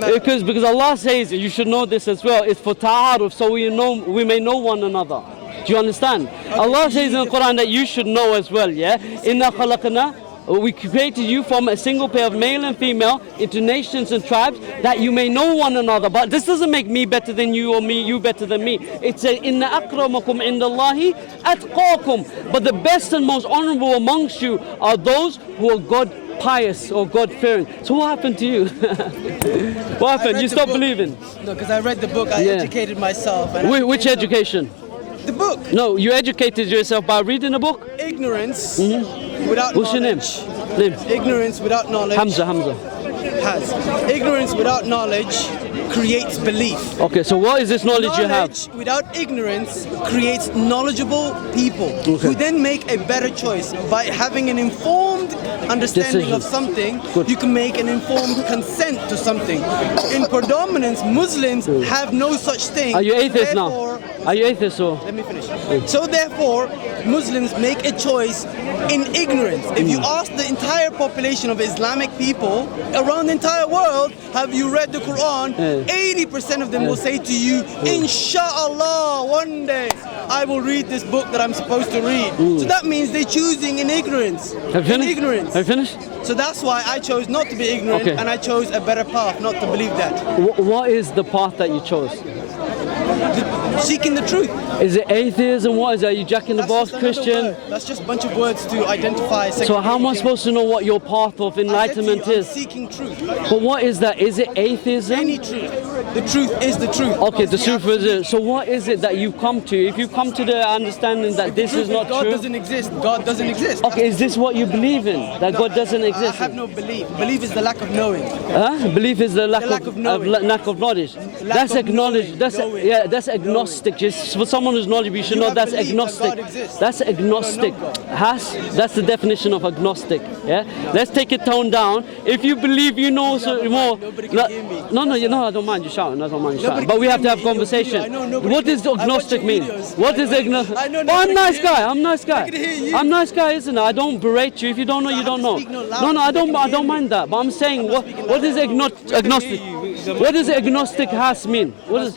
Because Allah says, you should know this as well, it's for ta'aruf, so we may know one another. Do you understand? Okay. Allah says in the Quran that you should know as well, yeah? Inna khalaqna, we created you from a single pair of male and female into nations and tribes that you may know one another. But this doesn't make me better than you or me, you better than me. It's a inna akramakum indallahi atqakum. But the best and most honorable amongst you are those who are God pious or God-fearing. So what happened to you? What happened? You stopped believing? No, because I read the book, I educated myself. And which education? The book. No, you educated yourself by reading a book? Ignorance without What's knowledge. Your name? Ignorance without knowledge. Hamza. Ignorance without knowledge creates belief. Okay, so what is this knowledge you have? Knowledge without ignorance creates knowledgeable people who then make a better choice. By having an informed understanding of something, you can make an informed consent to something. In predominance, Muslims have no such thing. Are you atheist now? Are you atheist or? Let me finish. So therefore, Muslims make a choice in ignorance. If you ask the entire population of Islamic people around the entire world, have you read the Quran? 80% of them will say to you, Inshallah, one day I will read this book that I'm supposed to read. So that means they're choosing in ignorance. Have you finished? Ignorance. Have you finished? So that's why I chose not to be ignorant, and I chose a better path, not to believe that. What is the path that you chose? Seeking the truth. Is it atheism? What is it? Are you Jack in the Box, Christian? That's just a bunch of words to identify. So how am I supposed to know what your path of enlightenment is? I'm seeking truth. But what is that? Is it atheism? Any truth. The truth is the truth. Okay, the truth is it. So what is it that you come to? If you come to the understanding that this is not God true. God doesn't exist. God doesn't exist. Okay, is this what you believe in? That God doesn't exist? I have no belief. Belief is the lack of knowing. Belief is the lack of knowledge. That's acknowledged. That's agnostic. Just for someone who's knowledgeable, you should know that's agnostic. That's agnostic. That's the definition of agnostic. Yeah. Let's take it tone down. If you believe you know more. No, I don't mind you shouting. I don't mind you shouting. But we have to have conversation. What does agnostic mean? What is agnostic? Oh, I'm nice guy. I'm nice guy. I'm nice guy, isn't I? I don't berate you. If you don't know, you don't know. No, I don't mind that. But I'm saying, what is agnostic? What does agnostic has mean? What is?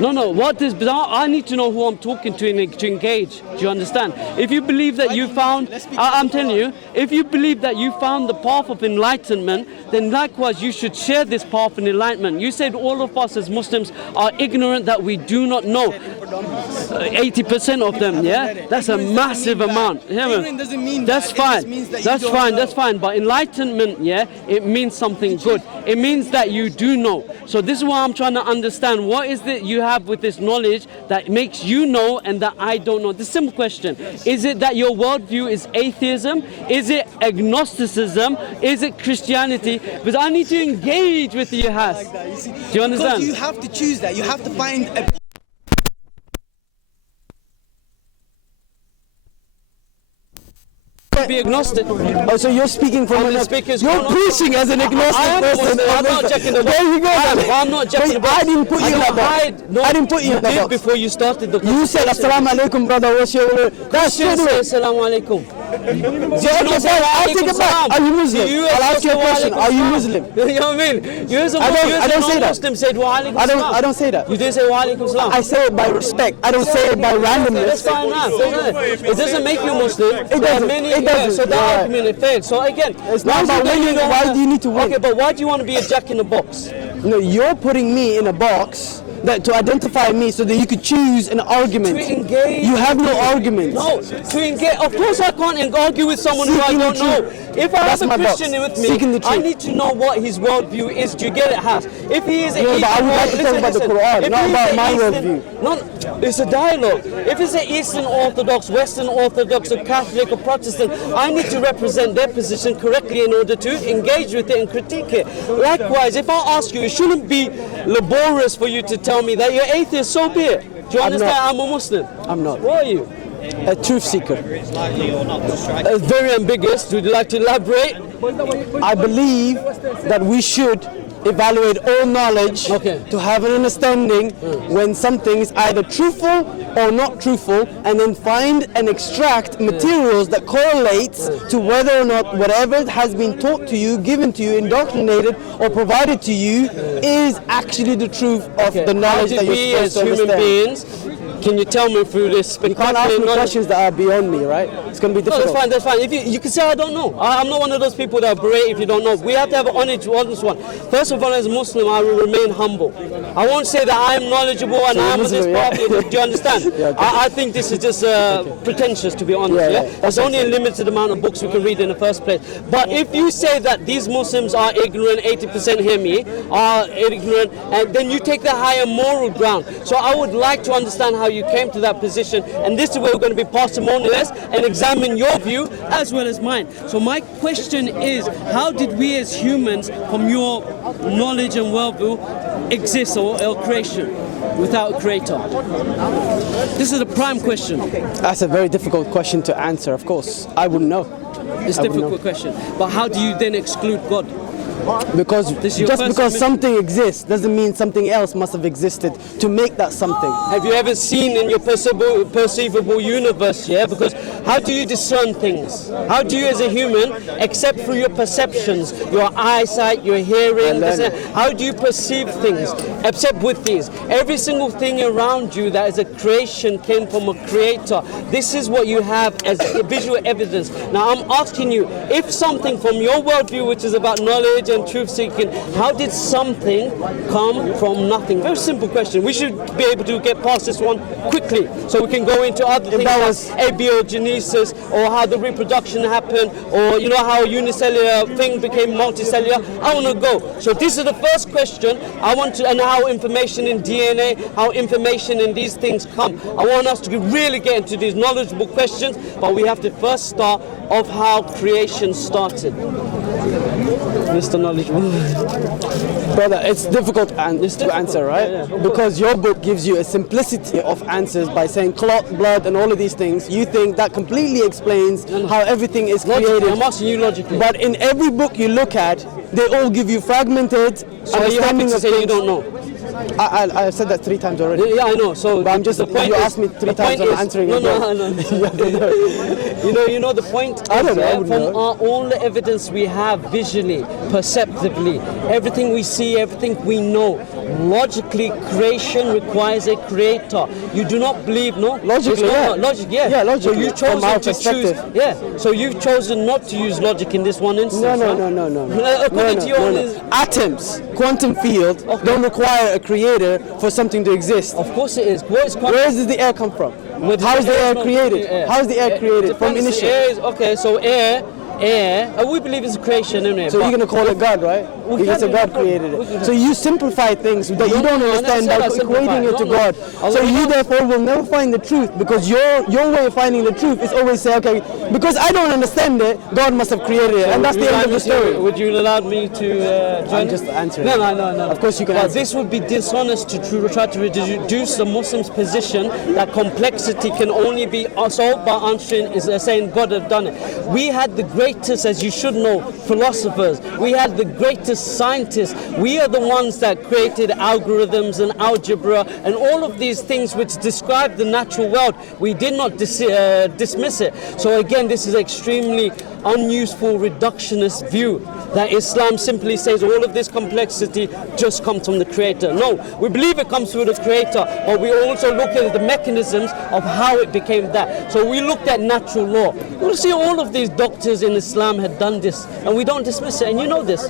No. What is? I need to know who I'm talking to engage. Do you understand? If you believe that you found, I'm telling you, if you believe that you found the path of enlightenment, then likewise you should share this path of enlightenment. You said all of us as Muslims are ignorant that we do not know. 80% of them, yeah? That's a massive amount. That's fine. That's fine. But enlightenment, yeah, it means something good. It means that you do know. So this is what I'm trying to understand. What is it you have with this knowledge that makes you know and that I don't know? The simple question. Is it that your worldview is atheism? Is it agnosticism? Is it Christianity? Because I need to engage with you, Has. Do you understand? Because you have to choose that. You have to find a... Be agnostic. Oh, so you're speaking from an agnostic. You're preaching as an agnostic person. I'm not checking the box. There you go. I'm not checking the box. I didn't put you in that box. I didn't put you in that box. Before you started the You said Assalamu alaikum, brother. What's your... That's true. Assalamu alaikum. I'll take it back. Are you Muslim? I'll ask you a question. Are you Muslim? You know what I mean? I don't say that. Muslim said wa alaikum salam. I don't say that. You didn't say wa alaikum salam. I say it by respect. I don't say it by randomness. That's fine enough. It doesn't make you Muslim. It doesn't. So that argument it failed. So again, it's not about winning. Why do you need to win? Okay, but why do you want to be a jack in the box? No, you're putting me in a box to identify me so that you could choose an argument. To engage. You have no argument. No, to engage. Of course I can't argue with someone who I don't know. If I have a Christian with me, I need to know what his worldview is. Do you get it, Has? If he is but I would like to talk about the Quran, not about my worldview. No, it's a dialogue. If it's an Eastern Orthodox, Western Orthodox, or Catholic or Protestant, I need to represent their position correctly in order to engage with it and critique it. Likewise, if I ask you, it shouldn't be laborious for you to tell me that you're atheist, so be it. Do you understand? I'm a Muslim. I'm not. What are you? A truth seeker. Very ambiguous. Would you like to elaborate? I believe that we should evaluate all knowledge Okay. to have an understanding when something is either truthful or not truthful, and then find and extract materials that correlates to whether or not whatever has been taught to you, given to you, indoctrinated or provided to you is actually the truth of the knowledge that you're supposed to human understand. beings, can you tell me through this You can't ask me questions that are beyond me, right? It's going to be No, difficult. that's fine. If you can say I don't know. I'm not one of those people that berate if you don't know. We have to have an honest one. First of all, as a Muslim, I will remain humble. I won't say that I'm knowledgeable and I'm on this Muslim, yeah. path. Do you understand? Yeah, okay. I think this is just pretentious, to be honest. Yeah, Yeah, yeah. There's only a limited amount of books we can read in the first place. But if you say that these Muslims are ignorant, 80% hear me, are ignorant, and then you take the higher moral ground. So I would like to understand how you came to that position, and this is where we're going to be parsimonious and examine your view as well as mine. So my question is, how did we as humans, from your knowledge and worldview, exist or creation without a creator? This is a prime question. That's a very difficult question to answer, of course. I wouldn't know. It's a difficult question. But how do you then exclude God? Because This is your just first because submission. something exists doesn't mean something else must have existed to make that something. Have you ever seen in your perceivable universe, yeah? Because how do you discern things? How do you as a human, except through your perceptions, your eyesight, your hearing, how do you perceive things? Except with these. Every single thing around you that is a creation came from a creator. This is what you have as visual evidence. Now I'm asking you, if something from your worldview, which is about knowledge and truth seeking, how did something come from nothing? Very simple question. We should be able to get past this one quickly so we can go into other things like abiogenesis, or how the reproduction happened, or you know how a unicellular thing became multicellular. I want to go. So this is the first question. I want to, and how information in DNA, how information in these things come. I want us to really get into these knowledgeable questions, but we have to first start of how creation started. Mr. Knowledgeable. Brother, it's difficult to answer, right? Yeah, yeah. Because your book gives you a simplicity of answers by saying clot, blood, and all of these things. You think that completely explains how everything is Logically, created. I'm asking you logically. But in every book you look at, they all give you fragmented So are you happy understanding to of say things. you don't know? I've said that 3 times already. Yeah, I know. So But I'm just, the point you is- asked me 3 the times, point I'm is- answering no, it. no. You know the point. I don't is, know, I yeah, wouldn't from know. all the evidence we have visually, perceptively, everything we see, everything we know, logically, creation requires a creator. You do not believe, no? Logically, It's not- yeah. Logic, yeah. Yeah, logically, So you've from our chosen to choose. perspective. Yeah. So you've chosen not to use logic in this one instance. No. Right? According to your own. Atoms, quantum field, don't require a creator for something to exist. Of course it is. What is Where does the air come from? How is the air created? How is the air created? From Depends. initial. Air is, okay, so air, we believe it's creation, anyway. So you're going to call it God, right? We Because can- God created it. So you simplify things that you don't understand by equating it to God. So you therefore will never find the truth, because your way of finding the truth is always say, okay, because I don't understand it, God must have created it. And that's the end of the story. Would you allow me to join? I'm just answering. No. Of course you can But answer. this would be dishonest to try to reduce the Muslim's position that complexity can only be solved by answering, saying God have done it. We had the greatest, as you should know, philosophers. We had the greatest scientists. We are the ones that created algorithms and algebra and all of these things which describe the natural world. We did not dismiss it. So again, this is extremely unuseful reductionist view that Islam simply says all of this complexity just comes from the Creator. No, we believe it comes through the Creator, but we also look at the mechanisms of how it became that. So we looked at natural law. You'll see all of these doctors in Islam had done this, and we don't dismiss it, and you know this.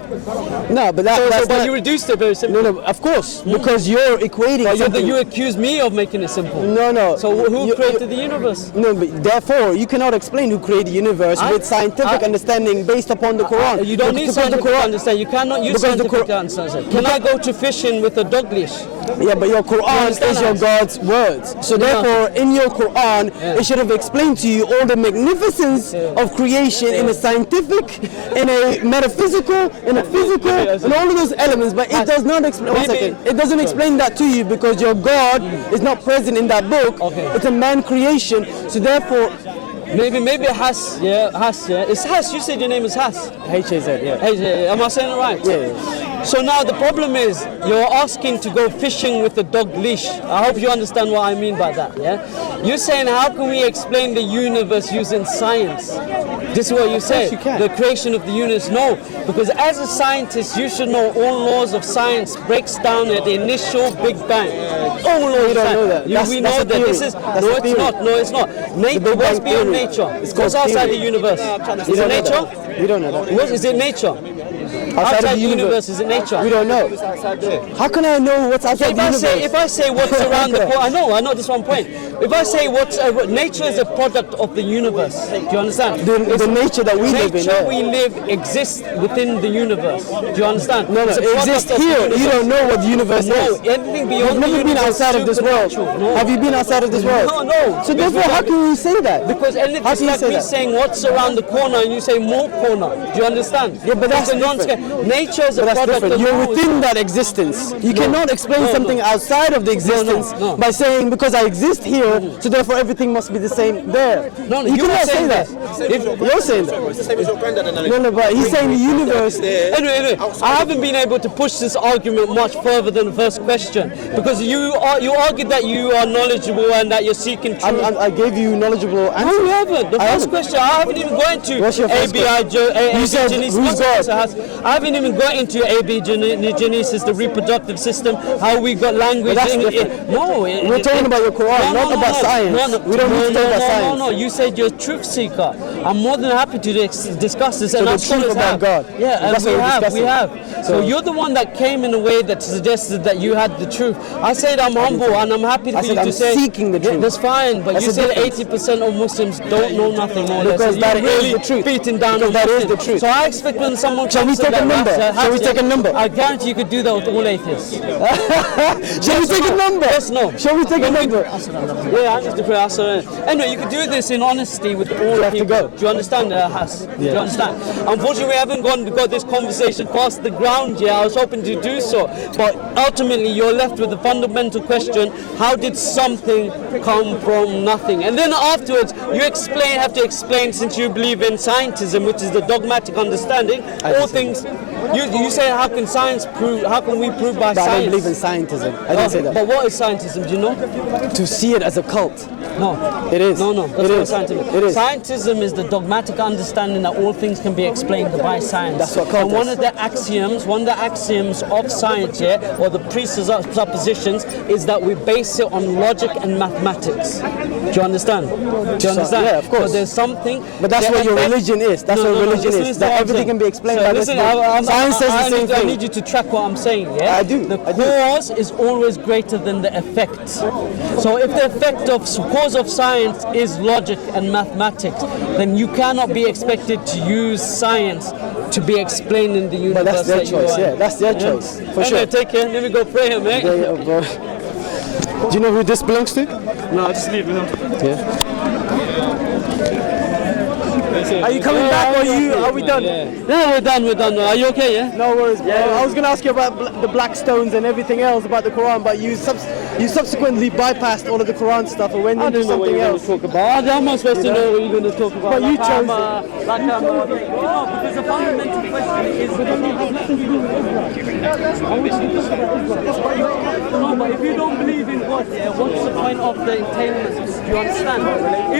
No, but So, that's but not, you reduced it very simply. no, of course, because you're equating But something. you accuse me of making it simple. No. So who You- created the universe? No, but therefore you cannot explain who created the universe with scientific understanding based upon the Quran. You don't need Because the scientific Quran, understand. You cannot use because the scientific understand. Can I go to fishing with a dog leash? Yeah, but your Quran understand is your that? God's words. So therefore, in your Quran, it should have explained to you all the magnificence of creation in a scientific, in a metaphysical, in a physical, and all of those elements. But it does not explain. One second. It doesn't explain that to you because your God is not present in that book. Okay. It's a man creation. So therefore, Maybe Has, yeah. It's Has. You said your name is Has. HAZ, yeah. Hey, am I saying it right? Yeah. So now the problem is you're asking to go fishing with a dog leash. I hope you understand what I mean by that, yeah? You're saying how can we explain the universe using science? This is what you say, the creation of the universe. No, because as a scientist you should know all laws of science breaks down at the initial Big Bang. All laws We don't know that. we know that. This is, no it's not, no it's not. Nature, what's beyond nature? It goes outside the universe. Is it nature? We don't know that. What is it nature? Outside the universe, is it nature? We don't know. How can I know what's outside the universe? If I say what's around the corner, I know this one point. If I say nature is a product of the universe, do you understand? The nature that we live in. Nature we live exists within the universe. Do you understand? No, it exists here. You don't know what the universe is. No, anything beyond You've never been outside of this world. No. Have you been outside of this world? No. So therefore, how can you say that? Because it's like me saying what's around the corner and you say more corner. Do you understand? Yeah, but that's different. Nature is a product of You're within that existence. You cannot explain something outside of the existence by saying because I exist here, so therefore everything must be the same there. No, you cannot say that. You're saying that. It's the same as your granddad analogy. No, but he's saying the universe. Anyway, I haven't been able to push this argument much further than the first question because you argued that you are knowledgeable and that you're seeking truth. I gave you knowledgeable answers. No, you haven't. The first question, I haven't even gone into What's your first question? You said who's God? I haven't even got into abiogenesis, the reproductive system, how we got language. But that's different. We're talking about your Quran, not about science. We don't need to talk about science. No, you said you're a truth seeker. I'm more than happy to discuss this. So and the our truth scholars about have. God. Yeah, and That's what we have. So you're the one that came in a way that suggested that you had the truth. I said I'm humble and I'm happy for you to say. I'm seeking the truth. That's fine, but That's you the said difference. 80% of Muslims don't know nothing more. Because that is the truth. Beating down Because that is the truth. So I expect when someone Shall we comes to take a that number? matter, Shall we take a number? I guarantee you could do that with all atheists. Shall we take a number? Yes, no. Shall we take a number? Yeah, I need to pray Asr. Anyway, you could do this in honesty with all people. Do you understand, Has? Do you understand? Unfortunately, we haven't got this conversation past the ground yet. I was hoping to do so. But ultimately, you're left with the fundamental question, how did something come from nothing? And then afterwards, you have to explain, since you believe in scientism, which is the dogmatic understanding, all things. You say, how can science prove? How can we prove by But science? I don't believe in scientism. I didn't say that. But what is scientism? Do you know? To see it as a cult. No. It is. No, that's It not is. scientism. It is. Scientism is the dogmatic understanding that all things can be explained by science. That's what cult and one is. of the axioms of science, or the presuppositions, is that we base it on logic and mathematics. Do you understand? Yeah, of course. So there's something. But that's what your religion is. That's what religion is. listen That to what everything I'm can be explained saying. by So this. listen, Science says the same I thing. need you to track what I'm saying, yeah? I do. The cause is always greater than the effect. So if the effect of cause of science is logic and mathematics, then you cannot be expected to use science to be explaining the universe. But that's their that you choice. are in. Yeah, that's their choice. For Anyway, sure. take care. Let me go pray, mate. Yeah, bro. Do you know who this belongs to? No, just leave it. Yeah. Are you coming back or are we done? No, we're done. Are you okay, yeah? No worries, bro. I was going to ask you about the black stones and everything else about the Quran, but you subsequently bypassed all of the Quran stuff and went into something else. Talk about. How am I supposed to know what you're going to talk about? But you chose No, because the fundamental question is. No, but if you don't believe in God, what's the point of the entailments? Do you understand? If